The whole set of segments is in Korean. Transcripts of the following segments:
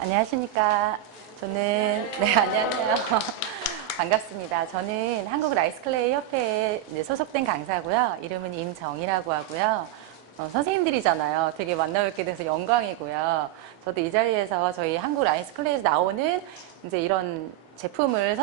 안녕하십니까. 안녕하세요. 반갑습니다. 저는 한국 라이스클레이 협회에 소속된 강사고요. 이름은 임정희라고 하고요. 선생님들이잖아요. 되게 만나뵙게 돼서 영광이고요. 저도 이 자리에서 저희 한국 라이스클레이에서 나오는 이제 이런 제품을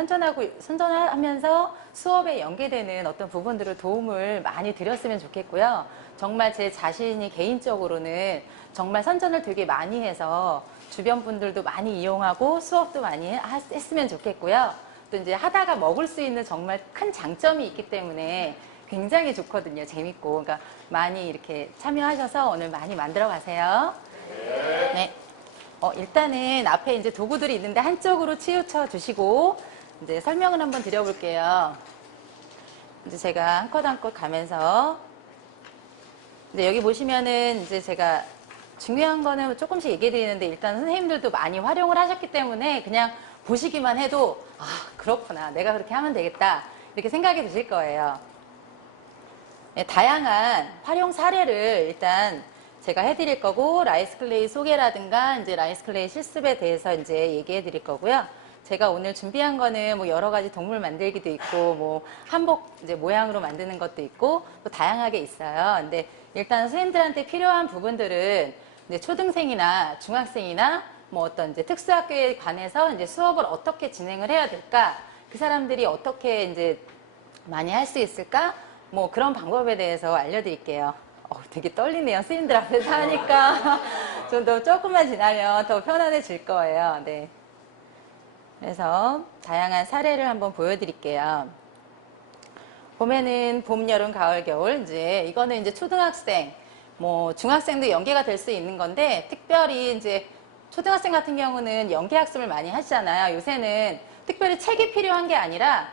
선전하면서 수업에 연계되는 어떤 부분들을 도움을 많이 드렸으면 좋겠고요. 정말 제 자신이 개인적으로는 정말 선전을 되게 많이 해서 주변 분들도 많이 이용하고 수업도 많이 했으면 좋겠고요. 또 이제 하다가 먹을 수 있는 정말 큰 장점이 있기 때문에 굉장히 좋거든요. 재밌고. 그러니까 많이 이렇게 참여하셔서 오늘 많이 만들어 가세요. 네. 일단은 앞에 이제 도구들이 있는데 한쪽으로 치우쳐 주시고 이제 설명을 한번 드려볼게요. 이제 제가 한 컷 한 컷 가면서 이제 여기 보시면은 이제 제가 중요한 거는 조금씩 얘기해 드리는데 일단 선생님들도 많이 활용을 하셨기 때문에 그냥 보시기만 해도 아, 그렇구나. 내가 그렇게 하면 되겠다. 이렇게 생각이 드실 거예요. 네, 다양한 활용 사례를 일단 제가 해드릴 거고 라이스클레이 소개라든가 이제 라이스클레이 실습에 대해서 이제 얘기해 드릴 거고요. 제가 오늘 준비한 거는 뭐 여러 가지 동물 만들기도 있고 뭐 한복 이제 모양으로 만드는 것도 있고 또 다양하게 있어요. 근데 일단 선생님들한테 필요한 부분들은 이제 초등생이나 중학생이나 뭐 어떤 이제 특수학교에 관해서 이제 수업을 어떻게 진행을 해야 될까? 그 사람들이 어떻게 이제 많이 할 수 있을까? 뭐 그런 방법에 대해서 알려드릴게요. 되게 떨리네요. 스님들 앞에서 하니까. 좀 더 조금만 지나면 더 편안해질 거예요. 네. 그래서 다양한 사례를 한번 보여드릴게요. 보면은 봄, 여름, 가을, 겨울 이제 이거는 이제 초등학생, 뭐 중학생도 연계가 될 수 있는 건데 특별히 이제 초등학생 같은 경우는 연계 학습을 많이 하시잖아요. 요새는 특별히 책이 필요한 게 아니라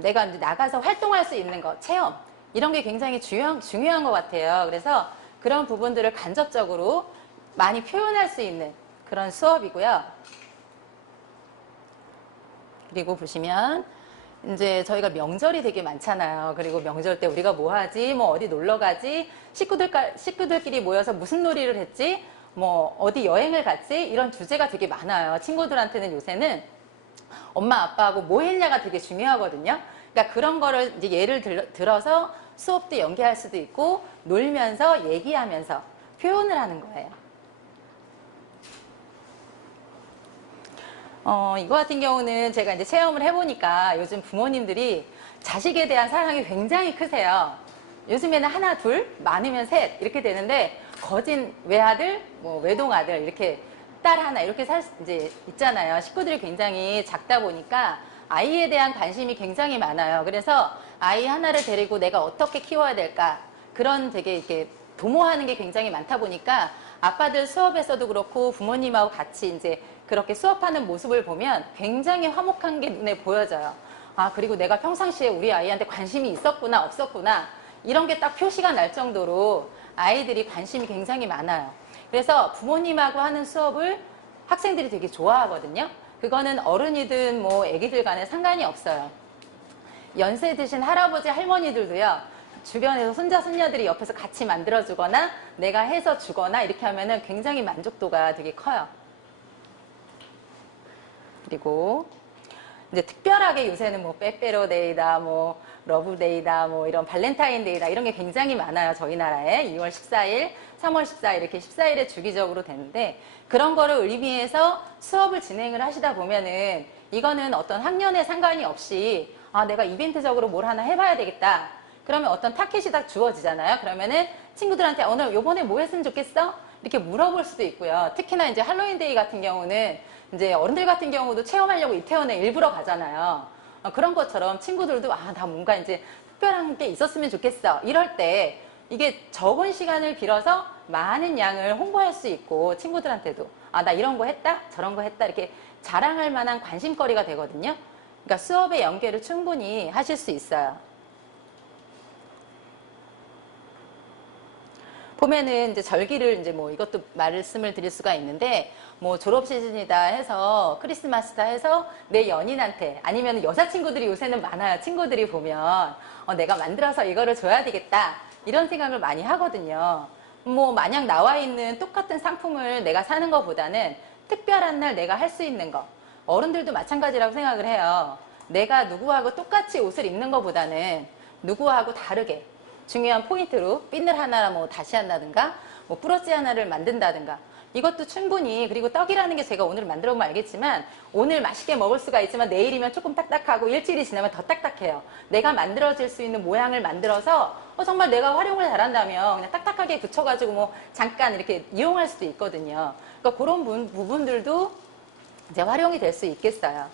내가 이제 나가서 활동할 수 있는 거, 체험 이런 게 굉장히 중요한 것 같아요. 그래서 그런 부분들을 간접적으로 많이 표현할 수 있는 그런 수업이고요. 그리고 보시면 이제 저희가 명절이 되게 많잖아요. 그리고 명절 때 우리가 뭐 하지? 뭐 어디 놀러 가지? 식구들끼리 모여서 무슨 놀이를 했지? 뭐 어디 여행을 갔지? 이런 주제가 되게 많아요. 친구들한테는 요새는 엄마 아빠하고 뭐 했냐가 되게 중요하거든요. 그러니까 그런 거를 이제 예를 들어서 수업도 연계할 수도 있고 놀면서 얘기하면서 표현을 하는 거예요. 이거 같은 경우는 제가 이제 체험을 해보니까 요즘 부모님들이 자식에 대한 사랑이 굉장히 크세요. 요즘에는 하나, 둘, 많으면 셋 이렇게 되는데 거진 외아들, 뭐 외동아들 이렇게 딸 하나 이렇게 이제 있잖아요. 식구들이 굉장히 작다 보니까 아이에 대한 관심이 굉장히 많아요. 그래서 아이 하나를 데리고 내가 어떻게 키워야 될까 그런 되게 이렇게 도모하는 게 굉장히 많다 보니까 아빠들 수업에서도 그렇고 부모님하고 같이 이제 그렇게 수업하는 모습을 보면 굉장히 화목한 게 눈에 보여져요. 아, 그리고 내가 평상시에 우리 아이한테 관심이 있었구나, 없었구나. 이런 게 딱 표시가 날 정도로 아이들이 관심이 굉장히 많아요. 그래서 부모님하고 하는 수업을 학생들이 되게 좋아하거든요. 그거는 어른이든 뭐 애기들 간에 상관이 없어요. 연세 드신 할아버지, 할머니들도요. 주변에서 손자, 손녀들이 옆에서 같이 만들어주거나 내가 해서 주거나 이렇게 하면은 굉장히 만족도가 되게 커요. 그리고 이제 특별하게 요새는 뭐 빼빼로데이다, 뭐 러브데이다, 뭐 이런 발렌타인데이다 이런 게 굉장히 많아요. 저희 나라에 2월 14일, 3월 14일 이렇게 14일에 주기적으로 되는데 그런 거를 의미해서 수업을 진행을 하시다 보면은 이거는 어떤 학년에 상관이 없이 아, 내가 이벤트적으로 뭘 하나 해봐야 되겠다. 그러면 어떤 타켓이 딱 주어지잖아요. 그러면은 친구들한테 오늘 요번에 뭐 했으면 좋겠어? 이렇게 물어볼 수도 있고요. 특히나 이제 할로윈데이 같은 경우는 이제 어른들 같은 경우도 체험하려고 이태원에 일부러 가잖아요. 그런 것처럼 친구들도 아, 나 뭔가 이제 특별한 게 있었으면 좋겠어. 이럴 때 이게 적은 시간을 빌어서 많은 양을 홍보할 수 있고 친구들한테도 아, 나 이런 거 했다? 저런 거 했다? 이렇게 자랑할 만한 관심거리가 되거든요. 그러니까 수업의 연계를 충분히 하실 수 있어요. 보면은 이제 절기를 이제 뭐 이것도 말씀을 드릴 수가 있는데 뭐 졸업 시즌이다 해서 크리스마스다 해서 내 연인한테 아니면 여자친구들이 요새는 많아요. 친구들이 보면 내가 만들어서 이거를 줘야 되겠다 이런 생각을 많이 하거든요. 뭐 마냥 나와 있는 똑같은 상품을 내가 사는 것보다는 특별한 날 내가 할 수 있는 거. 어른들도 마찬가지라고 생각을 해요. 내가 누구하고 똑같이 옷을 입는 것보다는 누구하고 다르게 중요한 포인트로 핀을 하나 뭐 다시 한다든가 뭐 브러쉬 하나를 만든다든가 이것도 충분히. 그리고 떡이라는 게 제가 오늘 만들어 보면 알겠지만 오늘 맛있게 먹을 수가 있지만 내일이면 조금 딱딱하고 일주일이 지나면 더 딱딱해요. 내가 만들어질 수 있는 모양을 만들어서 정말 내가 활용을 잘한다면 그냥 딱딱하게 붙여가지고 뭐 잠깐 이렇게 이용할 수도 있거든요. 그러니까 그런 부분들도 이제 활용이 될 수 있겠어요.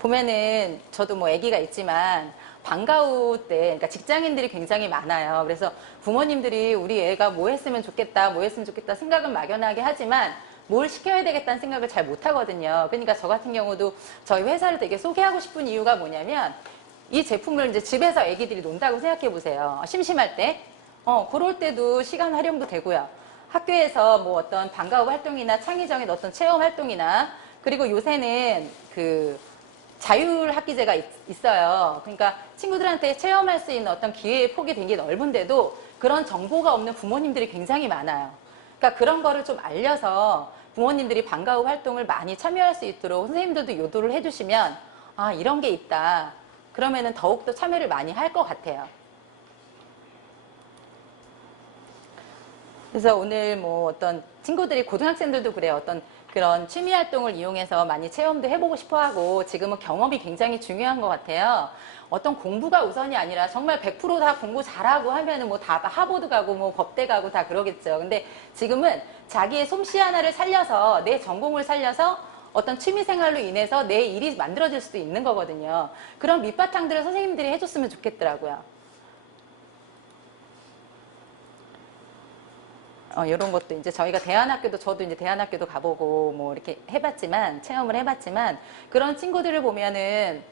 보면은 저도 뭐 아기가 있지만 방과후 때 그러니까 직장인들이 굉장히 많아요. 그래서 부모님들이 우리 애가 뭐 했으면 좋겠다 뭐 했으면 좋겠다 생각은 막연하게 하지만 뭘 시켜야 되겠다는 생각을 잘 못하거든요. 그러니까 저 같은 경우도 저희 회사를 되게 소개하고 싶은 이유가 뭐냐면 이 제품을 이제 집에서 아기들이 논다고 생각해 보세요. 심심할 때 그럴 때도 시간 활용도 되고요. 학교에서 뭐 어떤 방과후 활동이나 창의적인 어떤 체험 활동이나 그리고 요새는 그 자율학기제가 있어요. 그러니까 친구들한테 체험할 수 있는 어떤 기회의 폭이 되게 넓은데도 그런 정보가 없는 부모님들이 굉장히 많아요. 그러니까 그런 거를 좀 알려서 부모님들이 방과후 활동을 많이 참여할 수 있도록 선생님들도 요도를 해주시면 아 이런 게 있다. 그러면은 더욱더 참여를 많이 할 것 같아요. 그래서 오늘 뭐 어떤 친구들이 고등학생들도 그래요. 어떤 그런 취미 활동을 이용해서 많이 체험도 해보고 싶어 하고 지금은 경험이 굉장히 중요한 것 같아요. 어떤 공부가 우선이 아니라 정말 100%다 공부 잘하고 하면은 뭐 다 하버드 가고 뭐 법대 가고 다 그러겠죠. 근데 지금은 자기의 솜씨 하나를 살려서 내 전공을 살려서 어떤 취미 생활로 인해서 내 일이 만들어질 수도 있는 거거든요. 그런 밑바탕들을 선생님들이 해줬으면 좋겠더라고요. 이런 것도 이제 저희가 대안학교도 저도 이제 대안학교도 가보고 뭐 이렇게 해봤지만 체험을 해봤지만 그런 친구들을 보면은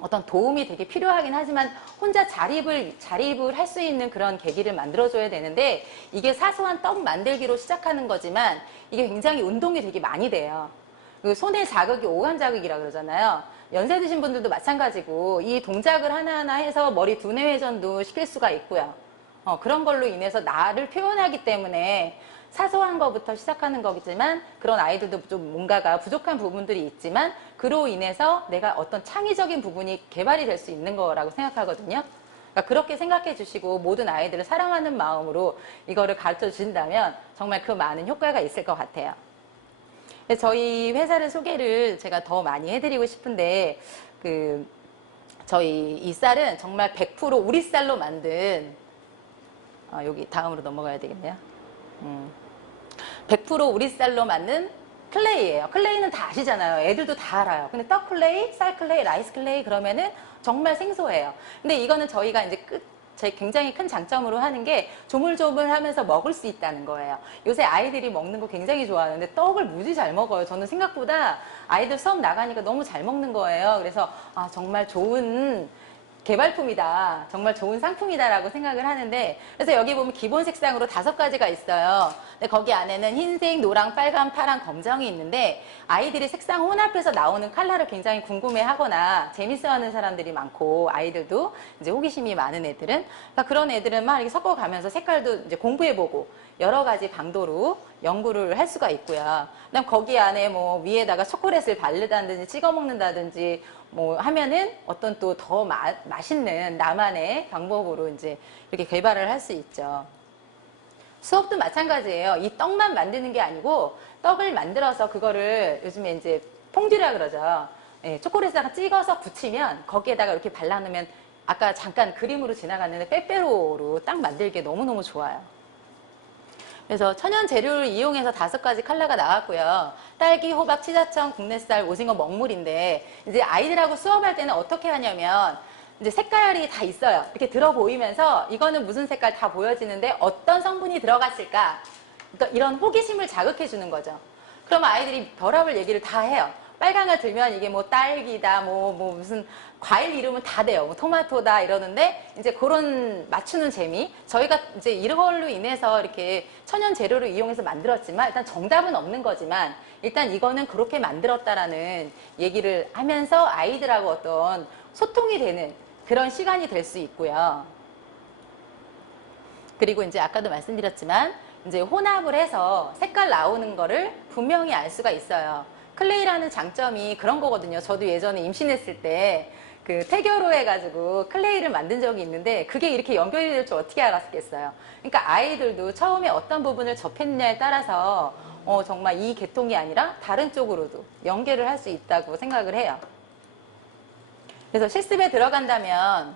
어떤 도움이 되게 필요하긴 하지만 혼자 자립을 할 수 있는 그런 계기를 만들어줘야 되는데 이게 사소한 떡 만들기로 시작하는 거지만 이게 굉장히 운동이 되게 많이 돼요. 그 손의 자극이 오감 자극이라 그러잖아요. 연세 드신 분들도 마찬가지고 이 동작을 하나하나 해서 머리 두뇌 회전도 시킬 수가 있고요. 그런 걸로 인해서 나를 표현하기 때문에 사소한 것부터 시작하는 거겠지만 그런 아이들도 좀 뭔가가 부족한 부분들이 있지만 그로 인해서 내가 어떤 창의적인 부분이 개발이 될 수 있는 거라고 생각하거든요. 그러니까 그렇게 생각해 주시고 모든 아이들을 사랑하는 마음으로 이거를 가르쳐 주신다면 정말 그 많은 효과가 있을 것 같아요. 저희 회사를 소개를 제가 더 많이 해드리고 싶은데 저희 이 쌀은 정말 100% 우리 쌀로 만든 여기 다음으로 넘어가야 되겠네요. 100% 우리 쌀로 만든 클레이예요. 클레이는 다 아시잖아요. 애들도 다 알아요. 근데 떡 클레이, 쌀 클레이, 라이스 클레이 그러면은 정말 생소해요. 근데 이거는 저희가 이제 제 굉장히 큰 장점으로 하는 게 조물조물하면서 먹을 수 있다는 거예요. 요새 아이들이 먹는 거 굉장히 좋아하는데 떡을 무지 잘 먹어요. 저는 생각보다 아이들 수업 나가니까 너무 잘 먹는 거예요. 그래서 정말 좋은 개발품이다. 정말 좋은 상품이다라고 생각을 하는데 그래서 여기 보면 기본 색상으로 5가지가 있어요. 근데 거기 안에는 흰색, 노랑, 빨강, 파랑, 검정이 있는데 아이들이 색상 혼합해서 나오는 컬러를 굉장히 궁금해하거나 재밌어하는 사람들이 많고 아이들도 이제 호기심이 많은 애들은 그러니까 그런 애들은 막 이렇게 섞어가면서 색깔도 이제 공부해보고 여러 가지 방도로 연구를 할 수가 있고요. 그다음 거기 안에 뭐 위에다가 초콜릿을 바르다든지 찍어 먹는다든지 뭐 하면은 어떤 또 더 맛있는 나만의 방법으로 이제 이렇게 개발을 할 수 있죠. 수업도 마찬가지예요. 이 떡만 만드는 게 아니고 떡을 만들어서 그거를 요즘에 이제 퐁듀라 그러죠. 예, 초콜릿에다가 찍어서 붙이면 거기에다가 이렇게 발라놓으면 아까 잠깐 그림으로 지나갔는데 빼빼로로 딱 만들기에 너무너무 좋아요. 그래서 천연 재료를 이용해서 5가지 컬러가 나왔고요. 딸기, 호박, 치자청, 국내쌀, 오징어, 먹물인데 이제 아이들하고 수업할 때는 어떻게 하냐면 이제 색깔이 다 있어요. 이렇게 들어 보이면서 이거는 무슨 색깔 다 보여지는데 어떤 성분이 들어갔을까? 그러니까 이런 호기심을 자극해 주는 거죠. 그러면 아이들이 별의별 얘기를 다 해요. 빨강을 들면 이게 뭐 딸기다, 뭐 무슨 과일 이름은 다 돼요. 뭐 토마토다 이러는데 이제 그런 맞추는 재미. 저희가 이제 이런 걸로 인해서 이렇게 천연 재료를 이용해서 만들었지만 일단 정답은 없는 거지만 일단 이거는 그렇게 만들었다라는 얘기를 하면서 아이들하고 어떤 소통이 되는 그런 시간이 될 수 있고요. 그리고 이제 아까도 말씀드렸지만 이제 혼합을 해서 색깔 나오는 거를 분명히 알 수가 있어요. 클레이라는 장점이 그런 거거든요. 저도 예전에 임신했을 때 그 태교로 해가지고 클레이를 만든 적이 있는데 그게 이렇게 연결이 될 줄 어떻게 알았겠어요. 그러니까 아이들도 처음에 어떤 부분을 접했느냐에 따라서 정말 이 계통이 아니라 다른 쪽으로도 연결을 할 수 있다고 생각을 해요. 그래서 실습에 들어간다면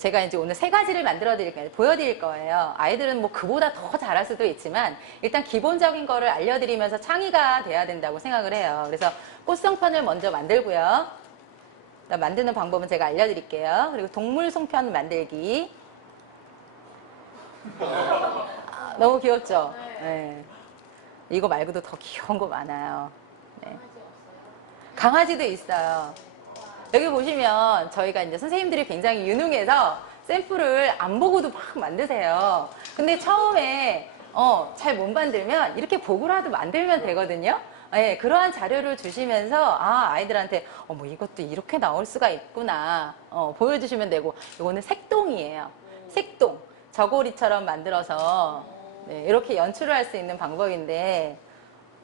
제가 이제 오늘 3가지를 보여드릴 거예요. 아이들은 뭐 그보다 더 잘할 수도 있지만 일단 기본적인 거를 알려드리면서 창의가 돼야 된다고 생각을 해요. 그래서 꽃송편을 먼저 만들고요. 만드는 방법은 제가 알려드릴게요. 그리고 동물 송편 만들기. 너무 귀엽죠? 네. 이거 말고도 더 귀여운 거 많아요. 네. 강아지도 있어요. 여기 보시면 저희가 이제 선생님들이 굉장히 유능해서 샘플을 안 보고도 막 만드세요. 근데 처음에 잘 못 만들면 이렇게 보고라도 만들면 되거든요. 네, 그러한 자료를 주시면서 아이들한테 뭐 이것도 이렇게 나올 수가 있구나 보여주시면 되고, 이거는 색동이에요. 색동. 저고리처럼 만들어서 네, 이렇게 연출을 할 수 있는 방법인데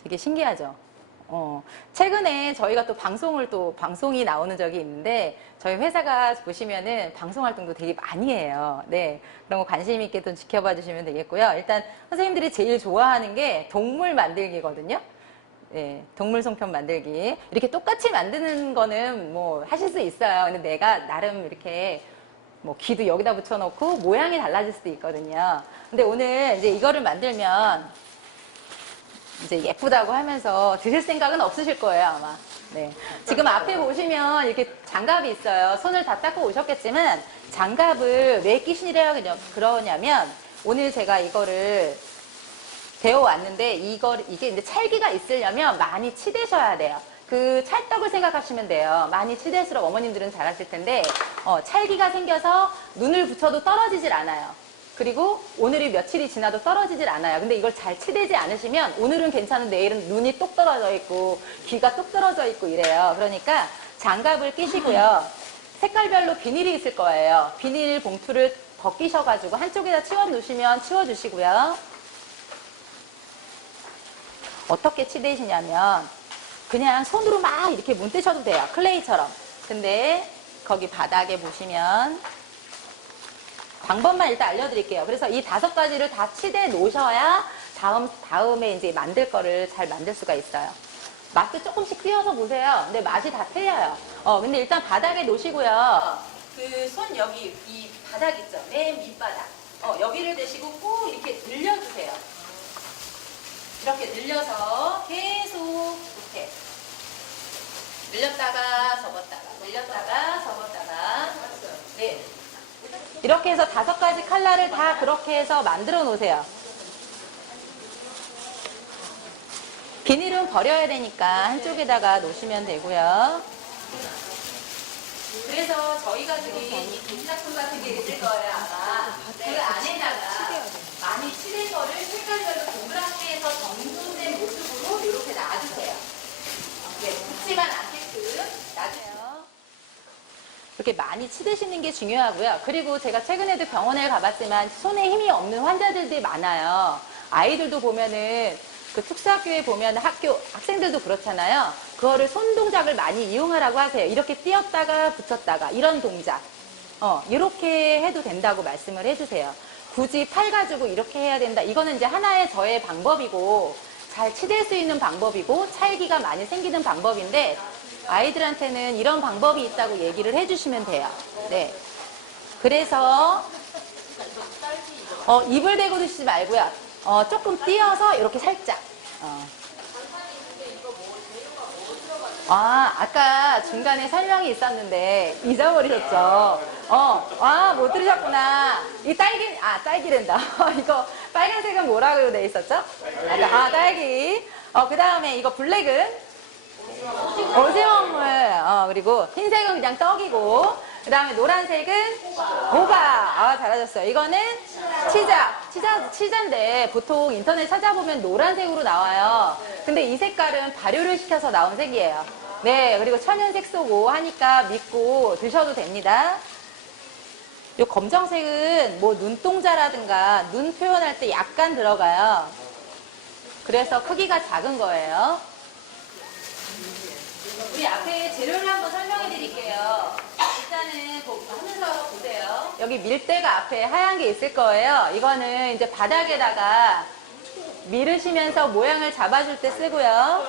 되게 신기하죠. 최근에 저희가 또 방송이 나오는 적이 있는데 저희 회사가 보시면은 방송 활동도 되게 많이 해요. 네. 그런 거 관심 있게 좀 지켜봐 주시면 되겠고요. 일단 선생님들이 제일 좋아하는 게 동물 만들기거든요. 네, 동물 송편 만들기. 이렇게 똑같이 만드는 거는 뭐 하실 수 있어요. 근데 내가 나름 이렇게 뭐 귀도 여기다 붙여놓고 모양이 달라질 수도 있거든요. 근데 오늘 이제 이거를 만들면 이제 예쁘다고 하면서 드실 생각은 없으실 거예요, 아마. 네. 지금 앞에 보시면 이렇게 장갑이 있어요. 손을 다 닦고 오셨겠지만 장갑을 왜 끼시려고 그러냐면 오늘 제가 이거를 배워왔는데 이게 이제 찰기가 있으려면 많이 치대셔야 돼요. 그 찰떡을 생각하시면 돼요. 많이 치댈수록 어머님들은 잘하실 텐데 찰기가 생겨서 눈을 붙여도 떨어지질 않아요. 그리고 오늘이 며칠이 지나도 떨어지질 않아요. 근데 이걸 잘 치대지 않으시면 오늘은 괜찮은데 내일은 눈이 똑 떨어져 있고 귀가 똑 떨어져 있고 이래요. 그러니까 장갑을 끼시고요. 색깔별로 비닐이 있을 거예요. 비닐 봉투를 벗기셔가지고 한쪽에다 치워놓으시면 치워주시고요. 어떻게 치대시냐면 그냥 손으로 막 이렇게 문뜨셔도 돼요. 클레이처럼. 근데 거기 바닥에 보시면 방법만 일단 알려드릴게요. 그래서 이 5가지를 다 치대 놓으셔야 다음에 이제 만들 거를 잘 만들 수가 있어요. 맛도 조금씩 띄워서 보세요. 근데 맛이 다 틀려요. 근데 일단 바닥에 놓으시고요. 그 손 여기 이 바닥 있죠? 맨 밑바닥. 여기를 대시고 꾹 이렇게 늘려주세요. 이렇게 늘려서 계속 이렇게 늘렸다가 접었다가 늘렸다가 접었다가 네. 이렇게 해서 5가지 컬러를 다 그렇게 해서 만들어 놓으세요. 비닐은 버려야 되니까 한쪽에다가 놓으시면 되고요. 그래서 저희가 드린 이 빈작품 같은 게 있을 거예요, 아마. 그 안에다가 많이 칠한 거를 색깔별로 동그랗게 해서 정돈된 모습으로 이렇게 놔주세요. 네, 붙지만 않게끔 놔주세요. 이렇게 많이 치대시는 게 중요하고요. 그리고 제가 최근에도 병원에 가봤지만 손에 힘이 없는 환자들이 많아요. 아이들도 보면은 그 특수학교에 보면 학생들도 그렇잖아요. 그거를 손 동작을 많이 이용하라고 하세요. 이렇게 띄었다가 붙였다가 이런 동작. 이렇게 해도 된다고 말씀을 해주세요. 굳이 팔 가지고 이렇게 해야 된다. 이거는 이제 하나의 저의 방법이고 잘 치댈 수 있는 방법이고 찰기가 많이 생기는 방법인데 아이들한테는 이런 방법이 있다고 얘기를 해주시면 돼요. 네. 그래서 입을 대고 드시지 말고요. 조금 띄어서 이렇게 살짝. 아까 중간에 설명이 있었는데 잊어버리셨죠? 못 들으셨구나. 이 딸기랜다. 이거 빨간색은 뭐라고 돼 있었죠? 딸기. 그 다음에 이거 블랙은 오징어물. 그리고 흰색은 그냥 떡이고, 그 다음에 노란색은 호박. 잘하셨어요. 이거는 치자인데 보통 인터넷 찾아보면 노란색으로 나와요. 근데 이 색깔은 발효를 시켜서 나온 색이에요. 네, 그리고 천연 색소고 하니까 믿고 드셔도 됩니다. 요 검정색은 뭐 눈동자라든가 눈 표현할 때 약간 들어가요. 그래서 크기가 작은 거예요. 우리 앞에 재료를 한번 설명해 드릴게요. 일단은 하면서 보세요. 여기 밀대가 앞에 하얀 게 있을 거예요. 이거는 이제 바닥에다가 밀으시면서 모양을 잡아줄 때 쓰고요.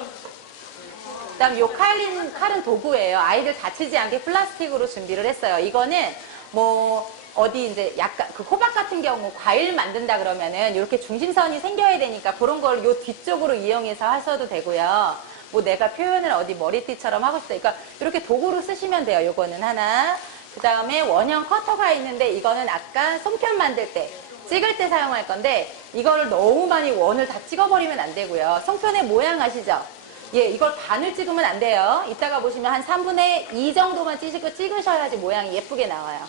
그 다음 요 칼은 도구예요. 아이들 다치지 않게 플라스틱으로 준비를 했어요. 이거는 뭐 어디 이제 약간 그 호박 같은 경우 과일 만든다 그러면은 이렇게 중심선이 생겨야 되니까 그런 걸 요 뒤쪽으로 이용해서 하셔도 되고요. 뭐 내가 표현을 어디 머리띠처럼 하고 싶다. 그러니까 이렇게 도구로 쓰시면 돼요. 요거는 하나. 그 다음에 원형 커터가 있는데 이거는 아까 송편 만들 때 찍을 때 사용할 건데 이거를 너무 많이 원을 다 찍어버리면 안 되고요. 송편의 모양 아시죠? 예, 이걸 반을 찍으면 안 돼요. 이따가 보시면 한 3분의 2 정도만 찍으셔야지 모양이 예쁘게 나와요.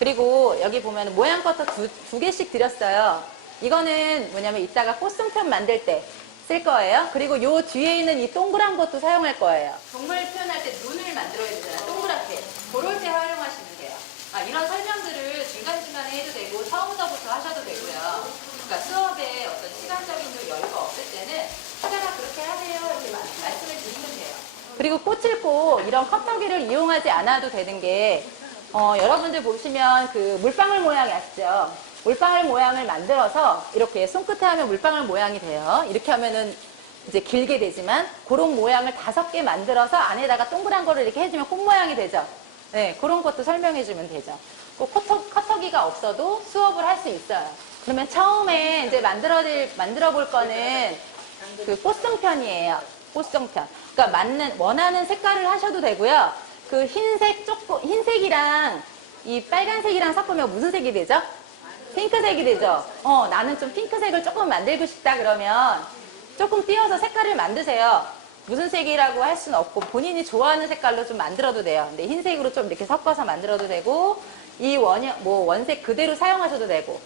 그리고 여기 보면 모양 커터 두 개씩 드렸어요. 이거는 뭐냐면 이따가 꽃송편 만들 때 쓸 거예요. 그리고 요 뒤에 있는 이 동그란 것도 사용할 거예요. 동물 표현할 때 눈을 만들어야 되잖아요. 동그랗게. 그럴 때 활용하시면 돼요. 이런 설명들을 중간중간에 해도 되고 처음부터 하셔도 되고요. 그러니까 수업에 어떤 시간적인 여유가 없을 때는 하다가 그렇게 하세요. 이렇게 말씀을 드리면 돼요. 그리고 꽃을 꼭 이런 커터기를 이용하지 않아도 되는 게 여러분들 보시면 그 물방울 모양이 아시죠? 물방울 모양을 만들어서 이렇게 손끝에 하면 물방울 모양이 돼요. 이렇게 하면은 이제 길게 되지만 그런 모양을 5개 만들어서 안에다가 동그란 거를 이렇게 해주면 꽃 모양이 되죠. 네, 그런 것도 설명해 주면 되죠. 꼭 커터기가 없어도 수업을 할 수 있어요. 그러면 처음에 이제 만들어 볼 거는 그 꽃송편이에요. 꽃송편. 그러니까 원하는 색깔을 하셔도 되고요. 그 흰색이랑 이 빨간색이랑 섞으면 무슨 색이 되죠? 핑크색이 되죠? 나는 좀 핑크색을 조금 만들고 싶다 그러면 조금 띄어서 색깔을 만드세요. 무슨 색이라고 할 수는 없고 본인이 좋아하는 색깔로 좀 만들어도 돼요. 근데 흰색으로 좀 이렇게 섞어서 만들어도 되고 이 원색 그대로 사용하셔도 되고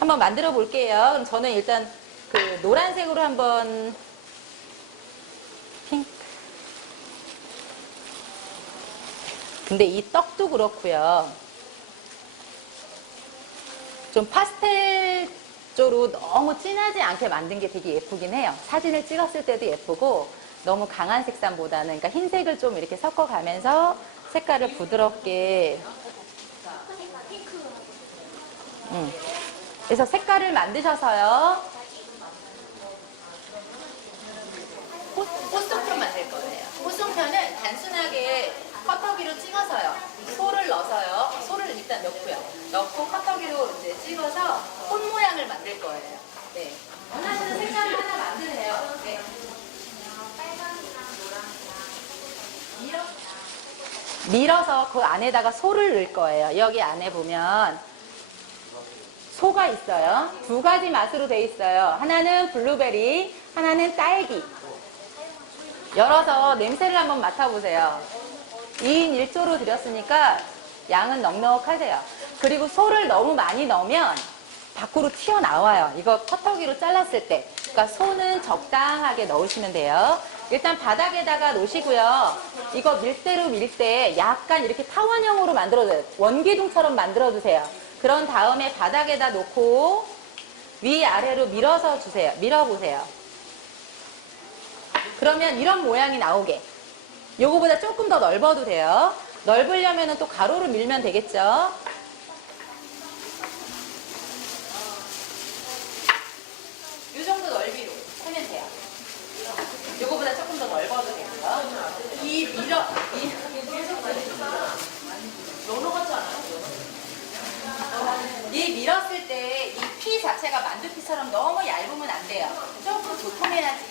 한번 만들어 볼게요. 그럼 저는 일단 그 노란색으로 한번 핑크. 근데 이 떡도 그렇고요. 좀 파스텔 쪽으로 너무 진하지 않게 만든 게 되게 예쁘긴 해요. 사진을 찍었을 때도 예쁘고 너무 강한 색상보다는 그러니까 흰색을 좀 이렇게 섞어가면서 색깔을 부드럽게 그래서 색깔을 만드셔서요. 꽃송편 만들 거예요. 꽃송편은 단순하게 커터기로 찍어서요. 소를 넣어서요. 소를 일단 넣고 커터기로 이제 찍어서 꽃 모양을 만들 거예요. 네. 원하시는 색깔을 하나 만드세요. 네. 밀어서 그 안에다가 소를 넣을 거예요. 여기 안에 보면 소가 있어요. 2가지 맛으로 돼 있어요. 하나는 블루베리, 하나는 딸기. 열어서 냄새를 한번 맡아보세요. 2인 1조로 드렸으니까 양은 넉넉하세요. 그리고 소를 너무 많이 넣으면 밖으로 튀어나와요. 이거 커터기로 잘랐을 때. 그러니까 소는 적당하게 넣으시면 돼요. 일단 바닥에다가 놓으시고요. 이거 밀대로 밀 때 약간 이렇게 타원형으로 만들어줘요. 원기둥처럼 만들어주세요. 그런 다음에 바닥에다 놓고 위아래로 밀어서 주세요. 밀어보세요. 그러면 이런 모양이 나오게. 요거보다 조금 더 넓어도 돼요. 넓으려면 또 가로로 밀면 되겠죠. 요 정도 넓이로 하면 돼요. 요거보다 조금 더 넓어도 되고요. 연어 같지 않아요? 이 밀었을 때 이 피 자체가 만두피처럼 너무 얇으면 안 돼요. 조금 도톰해야지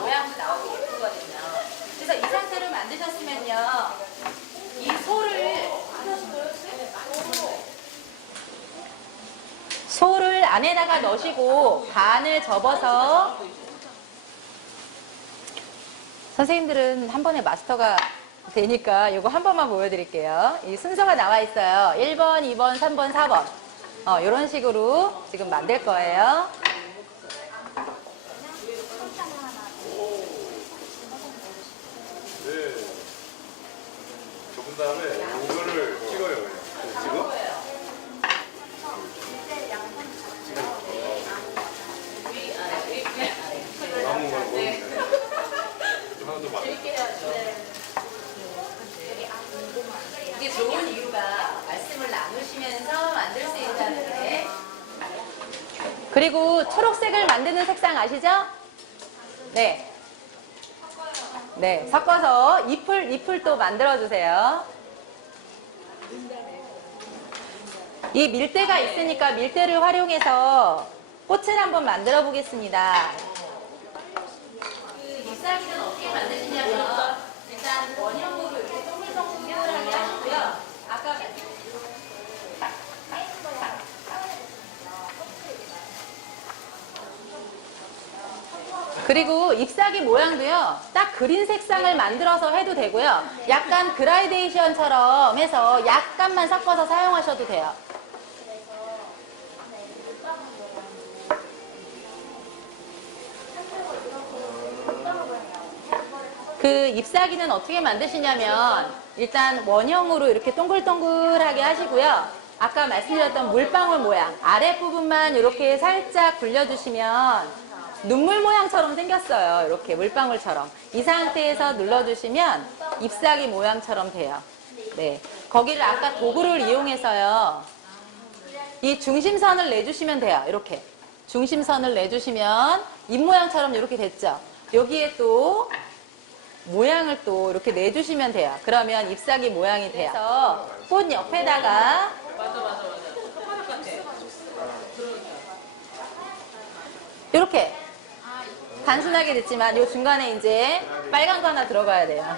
모양도 나오고 예쁘거든요. 그래서 이 상태로 만드셨으면요. 이 소를 안에다가 넣으시고 반을 접어서 선생님들은 한 번에 마스터가 되니까 이거 한 번만 보여드릴게요. 이 순서가 나와 있어요. 1번, 2번, 3번, 4번. 이런 식으로 지금 만들 거예요. 네. 조금 더 다음에 이거를 찍어요. 그냥. 지금? 남은 걸 먹으면 돼. 좀 하나 더 많이. 이게 좋은 이유가 말씀을 나누시면서 만들 수 있다는 게. 그리고 초록색을 만드는 색상 아시죠? 네. 네, 섞어서 잎을 또 만들어주세요. 이 밀대가 있으니까 밀대를 활용해서 꽃을 한번 만들어 보겠습니다. 그 잎사귀는 어떻게 만드시냐면 일단 원형으로 이렇게 동글동글하게 하시고요. 아까 그리고 잎사귀 모양도요, 딱 그린 색상을 만들어서 해도 되고요. 약간 그라데이션처럼 해서 약간만 섞어서 사용하셔도 돼요. 그 잎사귀는 어떻게 만드시냐면 일단 원형으로 이렇게 동글동글하게 하시고요. 아까 말씀드렸던 물방울 모양 아랫부분만 이렇게 살짝 굴려주시면 눈물 모양처럼 생겼어요. 이렇게 물방울처럼. 이 상태에서 눌러주시면 잎사귀 모양처럼 돼요. 네, 거기를 아까 도구를 이용해서요. 이 중심선을 내주시면 돼요. 이렇게. 중심선을 내주시면 잎 모양처럼 이렇게 됐죠. 여기에 또 모양을 또 이렇게 내주시면 돼요. 그러면 잎사귀 모양이 돼요. 그래서 꽃 옆에다가 이렇게 단순하게 됐지만 이 중간에 이제 빨간 거 하나 들어가야 돼요.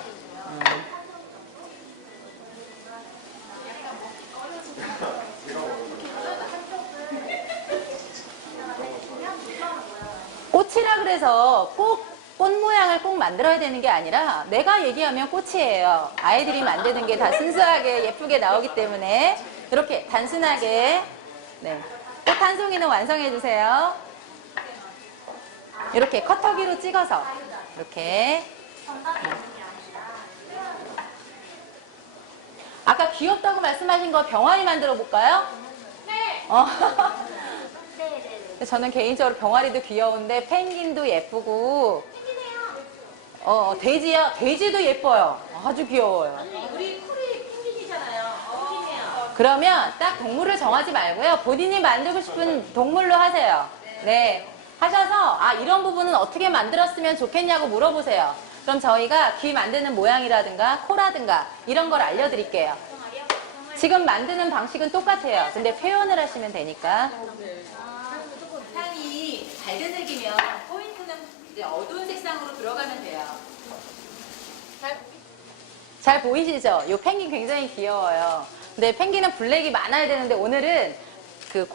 꽃이라 그래서 꼭 꽃 모양을 꼭 만들어야 되는 게 아니라 내가 얘기하면 꽃이에요. 아이들이 만드는 게 다 순수하게 예쁘게 나오기 때문에 이렇게 단순하게 네, 꽃 한 송이는 완성해 주세요. 이렇게 커터기로 찍어서 이렇게 아까 귀엽다고 말씀하신 거 병아리 만들어 볼까요? 네. 저는 개인적으로 병아리도 귀여운데 펭귄도 예쁘고 돼지요? 돼지도 예뻐요. 아주 귀여워요. 우리 쿨이 펭귄이잖아요. 펭귄이에요. 그러면 딱 동물을 정하지 말고요. 본인이 만들고 싶은 동물로 하세요. 네. 하셔서 이런 부분은 어떻게 만들었으면 좋겠냐고 물어보세요. 그럼 저희가 귀 만드는 모양이라든가 코라든가 이런 걸 알려드릴게요. 지금 만드는 방식은 똑같아요. 근데 표현을 하시면 되니까. 향이 밝은 색이면 포인트는 이제 어두운 색상으로 들어가면 돼요. 잘 보이시죠? 이 펭귄 굉장히 귀여워요. 근데 펭귄은 블랙이 많아야 되는데 오늘은 그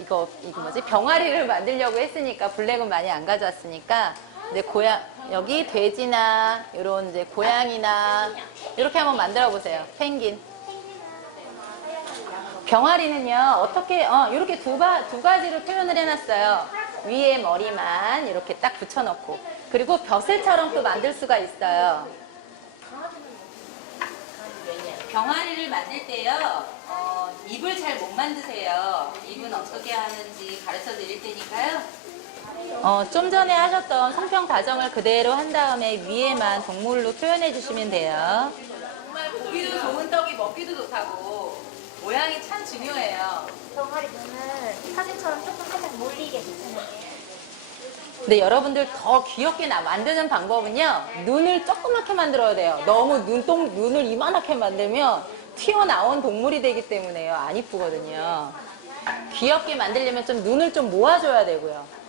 이거 뭐지? 병아리를 만들려고 했으니까 블랙은 많이 안 가져왔으니까 이제 여기 돼지나 이런 이제 고양이나 이렇게 한번 만들어 보세요. 펭귄. 병아리는요, 어떻게, 이렇게 두 가지로 표현을 해놨어요. 위에 머리만 이렇게 딱 붙여놓고. 그리고 벼슬처럼 또 만들 수가 있어요. 병아리를 만들 때요, 입을 잘 못 만드세요. 입은 어떻게 하는지 가르쳐 드릴 테니까요. 좀 전에 하셨던 성평 과정을 그대로 한 다음에 위에만 동물로 표현해 주시면 돼요. 정말 보기도 좋은 떡이 먹기도 좋다고. 모양이 참 중요해요. 병아리 눈은 사진처럼 조금 살짝 몰리게 붙이는 근데 여러분들 더 귀엽게 만드는 방법은요, 눈을 조그맣게 만들어야 돼요. 너무 눈을 이만하게 만들면 튀어나온 동물이 되기 때문에요. 안 이쁘거든요. 귀엽게 만들려면 좀 눈을 좀 모아줘야 되고요.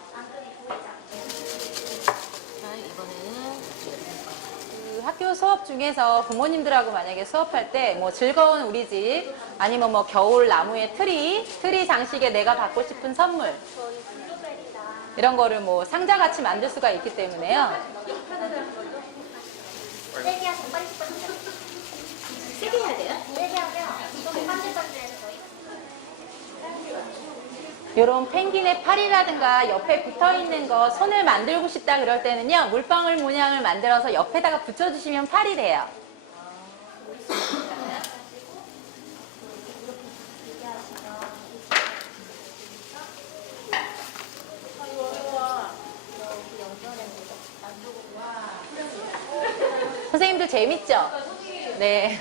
학교 수업 중에서 부모님들하고 만약에 수업할 때 뭐 즐거운 우리 집 아니면 뭐 겨울 나무의 트리 장식에 내가 받고 싶은 선물 이런 거를 뭐 상자같이 만들 수가 있기 때문에요. 세게 하면 반질반질. 세게 해야 돼요? 세게 하면 너무 반질반질해서 저희 이런 펭귄의 팔이라든가 옆에 붙어있는 거 손을 만들고 싶다 그럴 때는요, 물방울 모양을 만들어서 옆에다가 붙여주시면 팔이 돼요. 재밌죠? 네.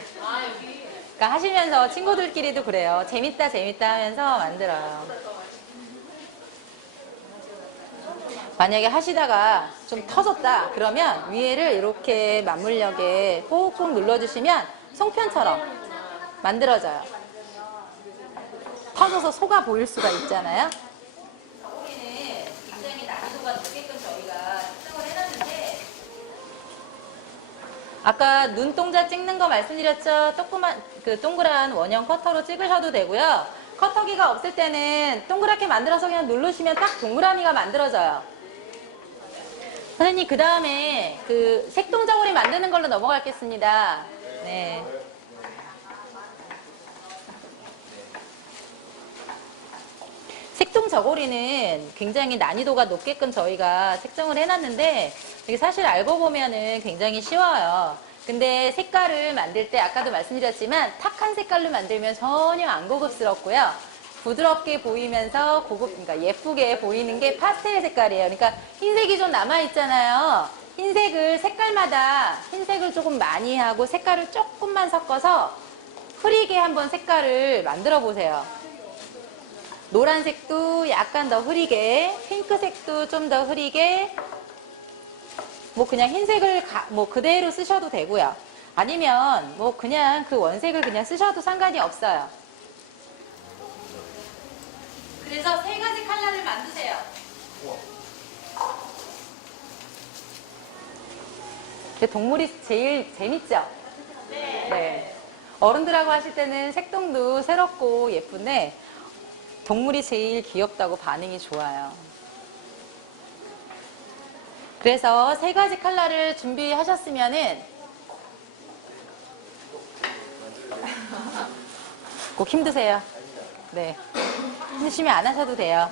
그러니까 하시면서 친구들끼리도 그래요. 재밌다, 재밌다 하면서 만들어요. 만약에 하시다가 좀 터졌다 그러면 위에를 이렇게 맞물력에 꾹꾹 눌러주시면 송편처럼 만들어져요. 터져서 속아 보일 수가 있잖아요. 여기는 굉장히 난이도가 높게끔 저희가 설정을 해놨는데 아까 눈동자 찍는 거 말씀드렸죠? 조그만 그 동그란 원형 커터로 찍으셔도 되고요. 커터기가 없을 때는 동그랗게 만들어서 그냥 누르시면 딱 동그라미가 만들어져요. 선생님, 그 다음에 그 색동 저고리 만드는 걸로 넘어가겠습니다. 네. 색동 저고리는 굉장히 난이도가 높게끔 저희가 색정을 해놨는데 이게 사실 알고 보면은 굉장히 쉬워요. 근데 색깔을 만들 때 아까도 말씀드렸지만 탁한 색깔로 만들면 전혀 안 고급스럽고요. 부드럽게 보이면서 그러니까 예쁘게 보이는 게 파스텔 색깔이에요. 그러니까 흰색이 좀 남아있잖아요. 흰색을 색깔마다 흰색을 조금 많이 하고 색깔을 조금만 섞어서 흐리게 한번 색깔을 만들어 보세요. 노란색도 약간 더 흐리게, 핑크색도 좀 더 흐리게, 뭐 그냥 흰색을 뭐 그대로 쓰셔도 되고요. 아니면 뭐 그냥 그 원색을 그냥 쓰셔도 상관이 없어요. 그래서 세 가지 컬러를 만드세요. 동물이 제일 재밌죠? 네. 어른들하고 하실 때는 색동도 새롭고 예쁜데 동물이 제일 귀엽다고 반응이 좋아요. 그래서 세 가지 컬러를 준비하셨으면은 꼭 힘드세요. 네. 힘드시면 안 하셔도 돼요.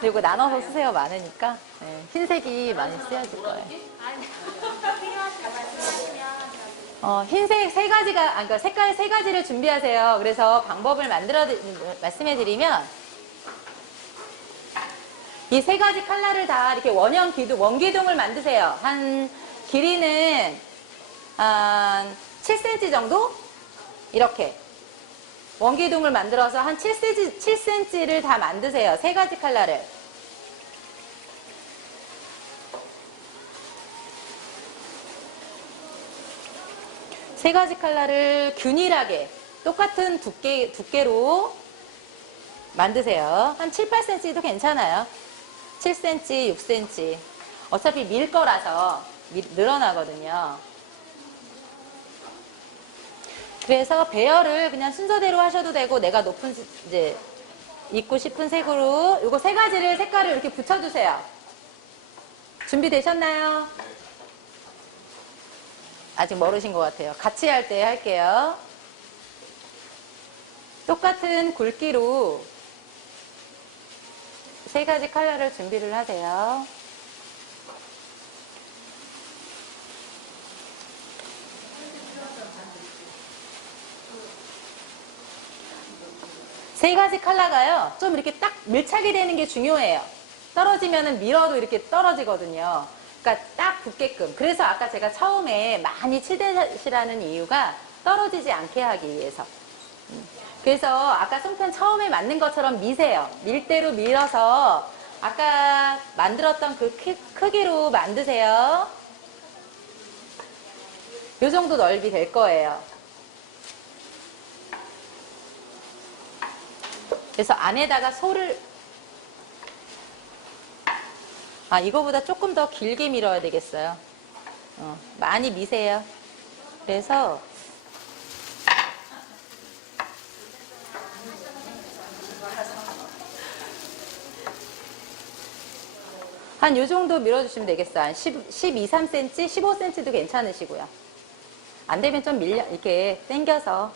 그리고 나눠서 쓰세요. 많으니까. 네. 흰색이 많이 쓰여질 거예요. 흰색 세 가지가, 그러니까 색깔 세 가지를 준비하세요. 그래서 방법을 말씀해 드리면, 이 세 가지 컬러를 다 이렇게 원기둥을 만드세요. 길이는, 7cm 정도? 이렇게. 원기둥을 만들어서 한 7cm를 다 만드세요. 세 가지 컬러를. 세 가지 컬러를 균일하게 똑같은 두께로 만드세요. 한 7, 8cm도 괜찮아요. 7cm, 6cm. 어차피 밀 거라서 늘어나거든요. 그래서 배열을 그냥 순서대로 하셔도 되고 내가 이제 입고 싶은 색으로 요거 세 가지를 색깔을 이렇게 붙여주세요. 준비되셨나요? 아직 멀으신 것 같아요. 같이 할 때 할게요. 똑같은 굵기로 세 가지 컬러를 준비를 하세요. 세 가지 컬러가요, 좀 이렇게 딱 밀착이 되는 게 중요해요. 떨어지면은 밀어도 이렇게 떨어지거든요. 그러니까 딱 붙게끔. 그래서 아까 제가 처음에 많이 칠대시라는 이유가 떨어지지 않게 하기 위해서. 그래서 아까 송편 처음에 만든 것처럼 미세요. 밀대로 밀어서 아까 만들었던 그 크기로 만드세요. 이 정도 넓이 될 거예요. 그래서 안에다가 이거보다 조금 더 길게 밀어야 되겠어요. 많이 미세요. 그래서 한 요 정도 밀어주시면 되겠어요. 한 12, 3cm, 15cm도 괜찮으시고요. 안 되면 좀 이렇게 당겨서.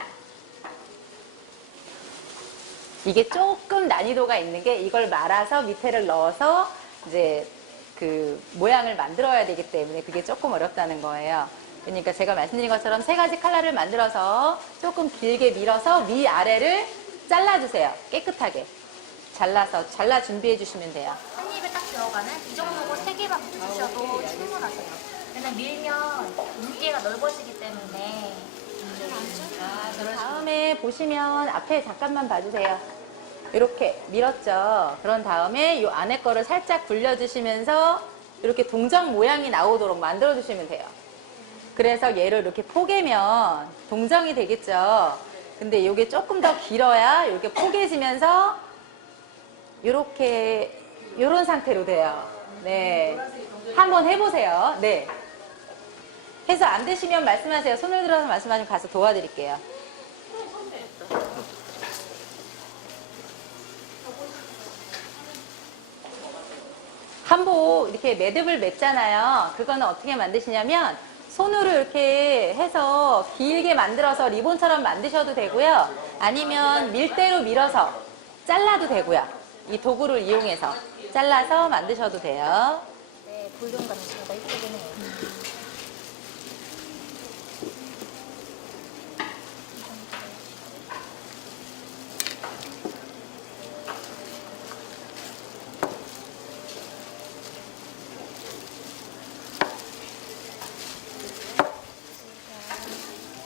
이게 조금 난이도가 있는 게 이걸 말아서 밑에를 넣어서 이제 그 모양을 만들어야 되기 때문에 그게 조금 어렵다는 거예요. 그러니까 제가 말씀드린 것처럼 세 가지 컬러를 만들어서 조금 길게 밀어서 위아래를 잘라주세요. 깨끗하게. 잘라 준비해 주시면 돼요. 한 입에 딱 들어가는 이 정도로 3개만 주셔도 충분하세요. 왜냐면 밀면 물기가 넓어지기 때문에. 다음에 보시면 앞에 잠깐만 봐주세요. 이렇게 밀었죠. 그런 다음에 이 안에 거를 살짝 굴려주시면서 이렇게 동전 모양이 나오도록 만들어주시면 돼요. 그래서 얘를 이렇게 포개면 동정이 되겠죠. 근데 이게 조금 더 길어야 이렇게 포개지면서 이렇게 이런 상태로 돼요. 네, 한번 해보세요. 네, 해서 안 되시면 말씀하세요. 손을 들어서 말씀하시면 가서 도와드릴게요. 한복 이렇게 매듭을 맺잖아요. 그거는 어떻게 만드시냐면 손으로 이렇게 해서 길게 만들어서 리본처럼 만드셔도 되고요. 아니면 밀대로 밀어서 잘라도 되고요. 이 도구를 이용해서 잘라서 만드셔도 돼요. 네, 볼륨 감수가 예쁘긴 해요.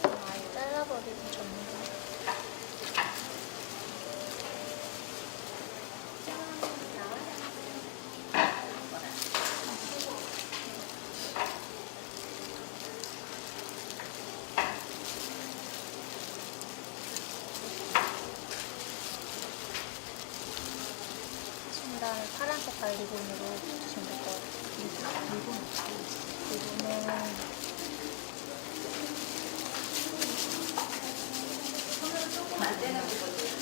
아예 잘라버리고 접는 하신 다음에 파란 색깔 리본으로 붙이시면 될 것 같아요. 리본은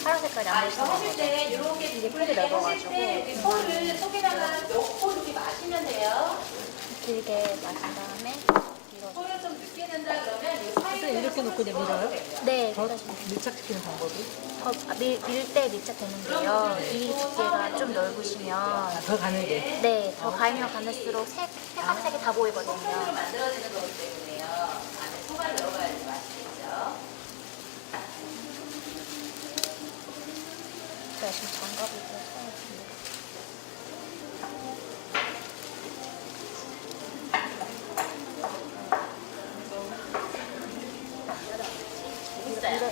파란 색깔이 안 보이시는 하실 때 이렇게 예쁘게 넓어가지고 소를 속에다가 넣고 이렇게 마시면 돼요. 길게 마신 다음에 밀어서. 소를 좀 늦게 낸다 그러면 이 사이에 이렇게 놓고 그냥 밀어요? 네, 더 다시 밀착시키는 방법이? 밀때 밀착되는데요. 이 두께가 좀 넓으시면 더 가늘게. 네, 더 가면 가늘수록 색감색이 다 보이거든요. 만들어지는 거기 때문에요. 안에 소가 들어가야지 맛있겠죠. 제가 지금 장갑을 써야겠는데.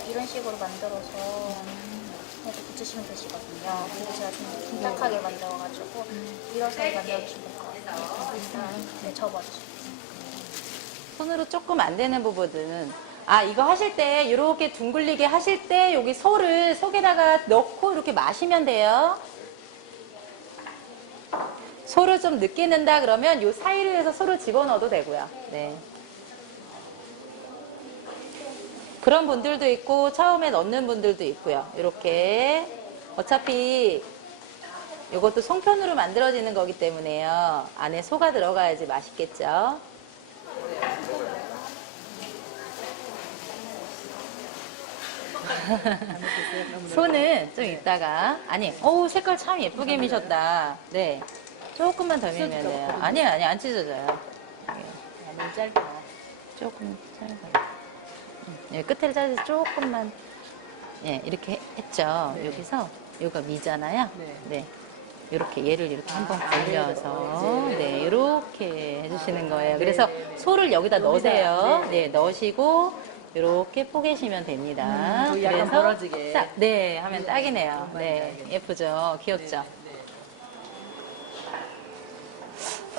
이런 식으로 만들어서 이렇게 붙이시면 되시거든요. 근데 제가 좀 딱하게 만들어가지고 밀어서 만들어주시면 될 것 같아요. 네, 접어주시면. 손으로 조금 안 되는 부분은 이거 하실 때 이렇게 둥글리게 하실 때 여기 소를 속에다가 넣고 이렇게 마시면 돼요. 소를 좀 늦게 넣는다 그러면 이 사이로 해서 소를 집어넣어도 되고요. 네. 그런 분들도 있고 처음에 넣는 분들도 있고요. 이렇게 어차피 이것도 송편으로 만들어지는 거기 때문에요. 안에 소가 들어가야지 맛있겠죠. 소는 좀 이따가 어우 색깔 참 예쁘게 미셨다. 네, 조금만 더 밀면 돼요. 아니요 안 찢어져요. 너무 짧다. 조금 짧아요. 예, 끝을 잘라서 조금만 이렇게 했죠. 네. 여기서 여기가 미잖아요. 네. 네. 이렇게 얘를 이렇게 한번 굴려서 네, 이렇게 해주시는 거예요. 그래서 소를 여기다 넣으세요. 네, 넣으시고 이렇게 포개시면 됩니다. 저기 약간 벌어지게. 딱, 네, 하면 딱이네요. 네, 예쁘죠, 귀엽죠.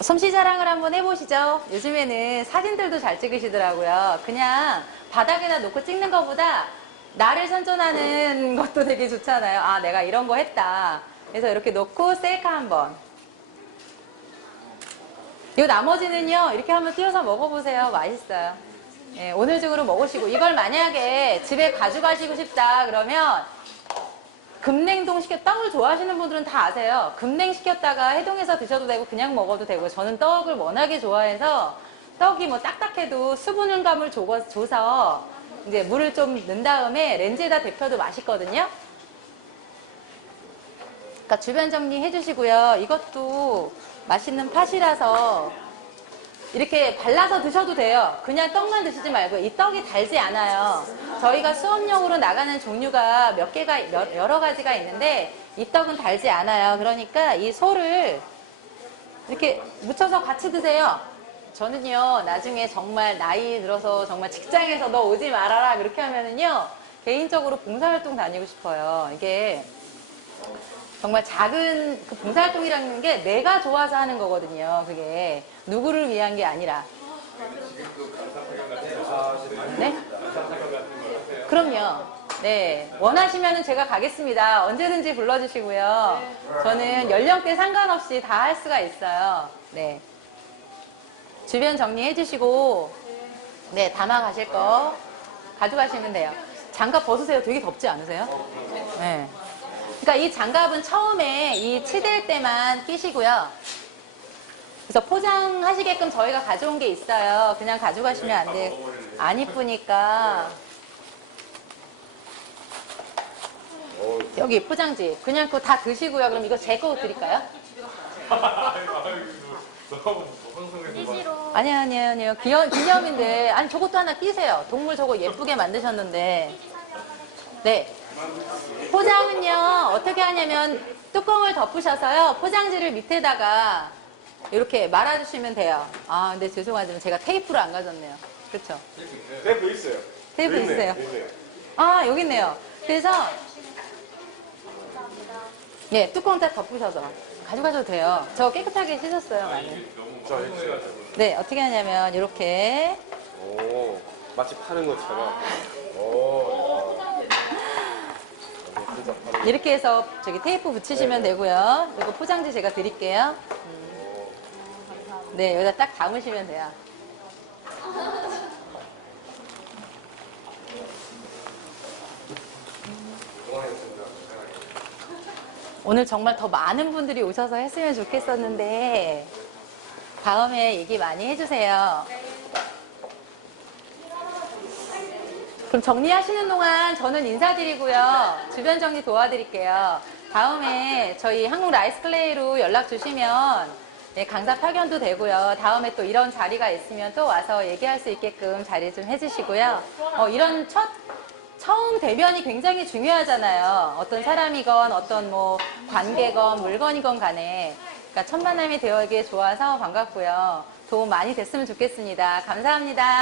솜씨 자랑을 한번 해보시죠. 요즘에는 사진들도 잘 찍으시더라고요. 그냥 바닥에다 놓고 찍는 것보다 나를 선전하는 것도 되게 좋잖아요. 내가 이런 거 했다. 그래서 이렇게 놓고 셀카 한번. 이 나머지는요, 이렇게 한번 띄워서 먹어보세요. 맛있어요. 예, 오늘 중으로 먹으시고, 이걸 만약에 집에 가져가시고 싶다 그러면 급냉동 떡을 좋아하시는 분들은 다 아세요. 급냉 시켰다가 해동해서 드셔도 되고 그냥 먹어도 되고, 저는 떡을 워낙에 좋아해서 떡이 뭐 딱딱해도 수분감을 줘서 이제 물을 좀 넣은 다음에 렌즈에다 데펴도 맛있거든요. 그러니까 주변 정리해 주시고요. 이것도 맛있는 팥이라서 이렇게 발라서 드셔도 돼요. 그냥 떡만 드시지 말고. 이 떡이 달지 않아요. 저희가 수업용으로 나가는 종류가 여러 가지가 있는데 이 떡은 달지 않아요. 그러니까 이 소를 이렇게 묻혀서 같이 드세요. 저는요, 나중에 정말 나이 들어서 정말 직장에서 너 오지 말아라 그렇게 하면은요, 개인적으로 봉사활동 다니고 싶어요. 이게 정말 작은 그 봉사활동이라는 게 내가 좋아서 하는 거거든요. 그게 누구를 위한 게 아니라. 네? 그럼요. 네. 원하시면은 제가 가겠습니다. 언제든지 불러주시고요. 저는 연령대 상관없이 다 할 수가 있어요. 네. 주변 정리해 주시고, 네, 담아 가실 거 가져가시면 돼요. 장갑 벗으세요. 되게 덥지 않으세요? 네. 그러니까 이 장갑은 처음에 이 치댈 때만 끼시고요. 그래서 포장하시게끔 저희가 가져온 게 있어요. 그냥 가져가시면 안 돼. 안 이쁘니까. 여기 포장지. 그냥 그거 다 드시고요. 그럼 이거 제 거 드릴까요? 너무 황성해서 아니요. 기념인데. 아니, 저것도 하나 끼세요. 동물 저거 예쁘게 만드셨는데. 네. 포장은요, 어떻게 하냐면 뚜껑을 덮으셔서요, 포장지를 밑에다가 이렇게 말아주시면 돼요. 아, 근데 죄송하지만 제가 테이프를 안 가졌네요. 그렇죠? 테이프 있어요. 테이프 있네, 있어요. 있네요. 아, 여기 있네요. 그래서, 예, 뚜껑 다 덮으셔서 가져가셔도 돼요. 저 깨끗하게 씻었어요, 많이. 자, 해주세요. 네, 어떻게 하냐면, 이렇게. 오, 마치 파는 것처럼. 오, 진짜 파는 이렇게 해서 저기 테이프 붙이시면 되고요. 이거 포장지 제가 드릴게요. 네, 여기다 딱 담으시면 돼요. 오늘 정말 더 많은 분들이 오셔서 했으면 좋겠었는데 다음에 얘기 많이 해주세요. 그럼 정리하시는 동안 저는 인사드리고요. 주변 정리 도와드릴게요. 다음에 저희 한국 라이스클레이로 연락 주시면 네, 강사 파견도 되고요. 다음에 또 이런 자리가 있으면 또 와서 얘기할 수 있게끔 자리 좀 해주시고요. 이런 처음 대면이 굉장히 중요하잖아요. 어떤 사람이건 어떤 뭐 관계건 물건이건 간에. 그러니까 첫 만남이 되어기에 좋아서 반갑고요. 도움 많이 됐으면 좋겠습니다. 감사합니다.